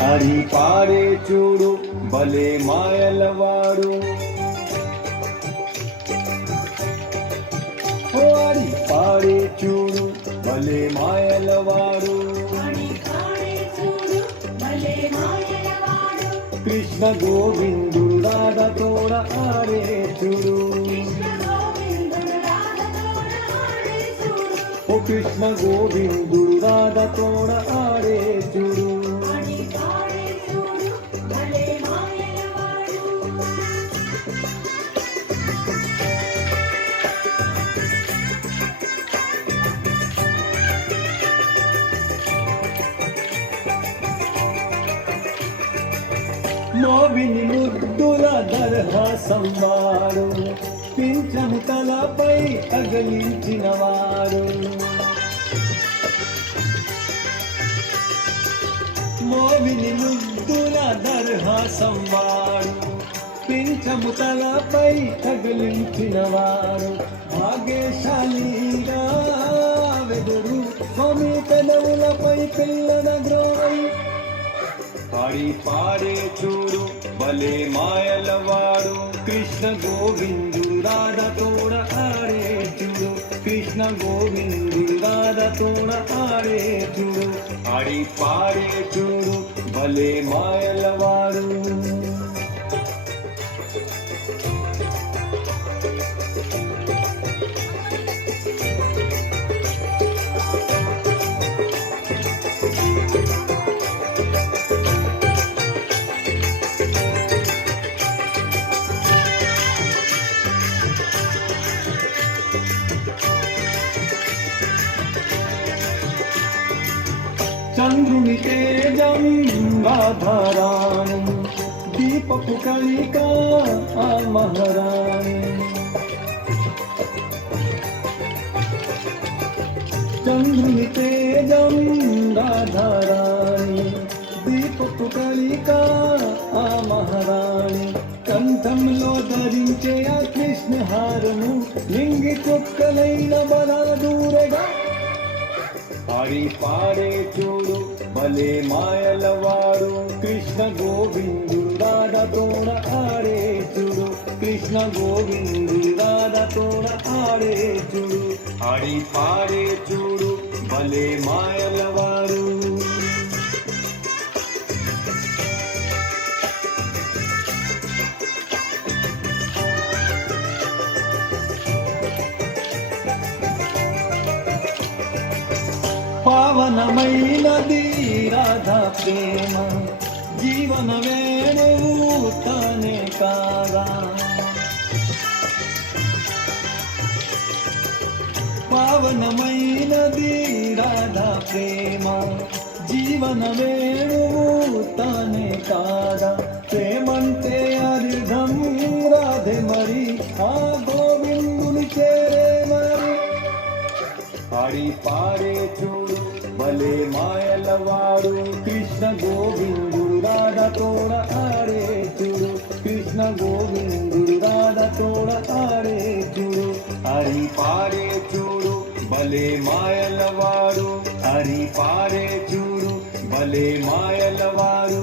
హరి పాడే చూడు భలే మాయలవాడు. ఓ హరి పాడే చూడు భలే మాయలవాడు. వాడి కృష్ణ గోవిందుడు రాధతోడ ఆడే చూడు. కృష్ణ గోవిందుడు రాధతోడ ఆడే చూడు ఓ కృష్ణ గోవిందుడు రాధతోడ ఆడే చూడు. మోవిని ముద్దుల దర్హాసం వాడు పింఛము తలపై తగిలించిన వారు మోవిని ముద్దుల దర్హాసం వాడు పింఛము తలపై తగిలించిన వారు భాగ్యశాలిగా వెదురు స్వామి పెదవులపై పిల్లల గ్రోవై పాడి పాడే చూడు భలే మాయలవాడు. కృష్ణ గోవిందుడు రాధతోడ ఆడే చూడు కృష్ణ గోవిందుడు రాధతోడ ఆడే చూడు. ఆడి పాడే చూడు భలే మాయలవాడు. చంద్రుని తేజం ఆధారాణి దీపపు కళిక ఆ మహారాణి చంద్రుని తేజం రాధారాణి దీపపు కళిక ఆ మహారాణి కంఠంలో ధరించే ఆ కృష్ణహారము లింగి కుక్కలైన బలాదూరగా పాడి పాడే చూడు భలే మాయలవాడు. కృష్ణ గోవిందుడు రాధతోడ ఆడే చూడు కృష్ణ గోవిందుడు రాధతోడ ఆడే చూడు. ఆడి పాడే చూడు భలే మాయలవాడు. పావనమైనది రాధా ప్రేమ జీవన వేణువు తానే కాదా పావనమైనది రాధా ప్రేమ జీవన వేణువు తానే కాదా ప్రేమంటే అర్థం రాధే మరి ఆ గోవిందుని చేరే మరి పాడి పాడే చూడు భలే మాయలవాడు. కృష్ణ గోవిందుడు రాధతోడ ఆడే చూడు కృష్ణ గోవిందుడు రాధతోడ ఆడే చూడు హరి పాడే చూడు భలే మాయలవాడు. హరి పాడే చూడు భలే మాయలవాడు.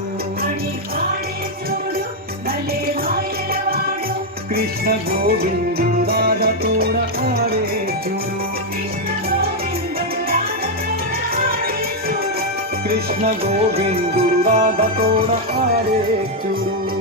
కృష్ణ గోవిందుడు ఆడే చూడు కృష్ణ గోవిందుడు రాధతోడ ఆడే చూడు